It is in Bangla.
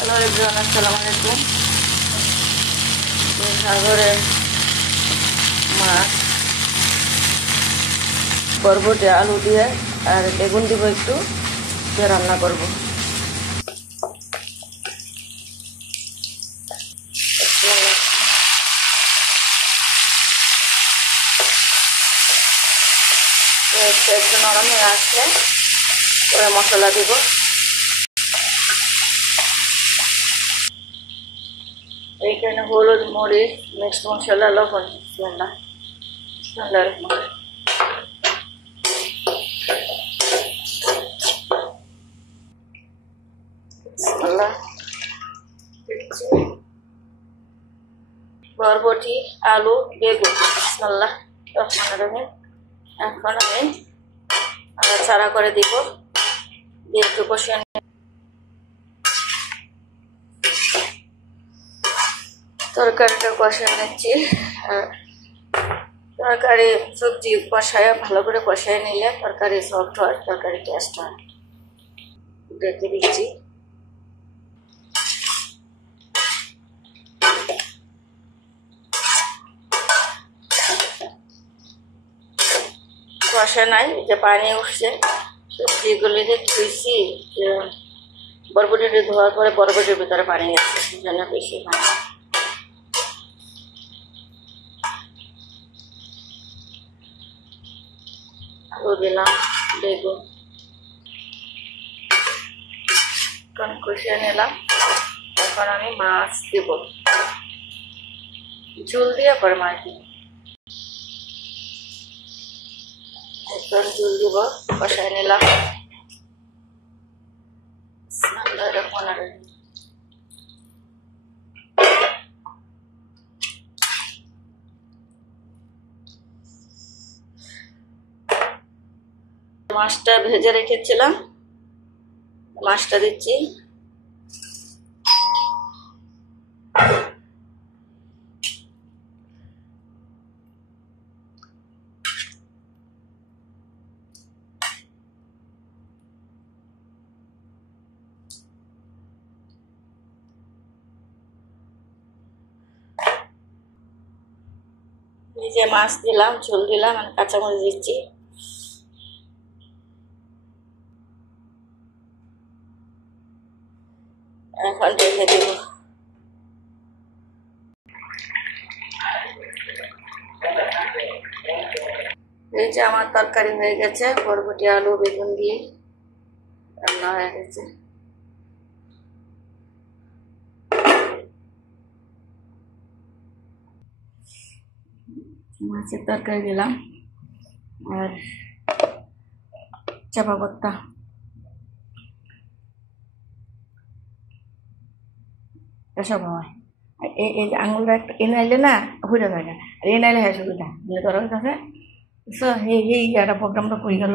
হ্যালো এভরিওয়ান, আসসালামু আলাইকুম। সাগরে মাছ, বরবটি, আলু দিয়ে আর বেগুন দিব একটু দিয়ে রান্না করব। একটু নরম হয়ে আসছে, পরে মশলা দিব। এইখানে হলুদ, মরিচ, মিক্সড মশলা, লবণ। বরবটি, আলু, বেগুন। বিসমিল্লাহ রহমানির রহিম। এখন আমি ছাড়া করে দিব, দিয়ে একটু কষিয়ে তরকারিটা কষিয়ে নিচ্ছি। তরকারি সবজি কষায় ভালো করে কষায় নিলে তরকারি সফট হয়, তরকারি টেস্ট হয়। রেখে দিচ্ছি। কষা নাই, যে পানি উঠছে, সবজিগুলি যে ধুইছি, বরবটিটা ধোয়ার পরে বরবটির ভিতরে পানি আছে, সেজন্য বেশি পানি। আলু দিলাম, বেগুন কষিয়ে নিলাম। এখন আমি মাছ দিব, ঝোল দিয়ে পরে মাছ দিব। এখন ঝোল দিব, কষায় নিলাম। মাছটা ভেজে রেখেছিলাম, মাছটা দিচ্ছি। যে মাছ দিলাম, ঝোল দিলাম, আর কাঁচামরিচ দিচ্ছি। এখন রেখে দিব। এই যে আমার তরকারি হয়ে গেছে, বরবটি, আলু, বেগুন দিয়ে রান্না হয়ে গেছে। মাছের তরকারি দিলাম আর চাপা ভর্তা। এসব হয় এই যে আঙুলটা একটা এ নাইলে না হয়ে থাকে, আর এ নাইলে হ্যাঁ সুবিধা ধরো কাছে। এই একটা প্রোগ্রামটা করে গেল।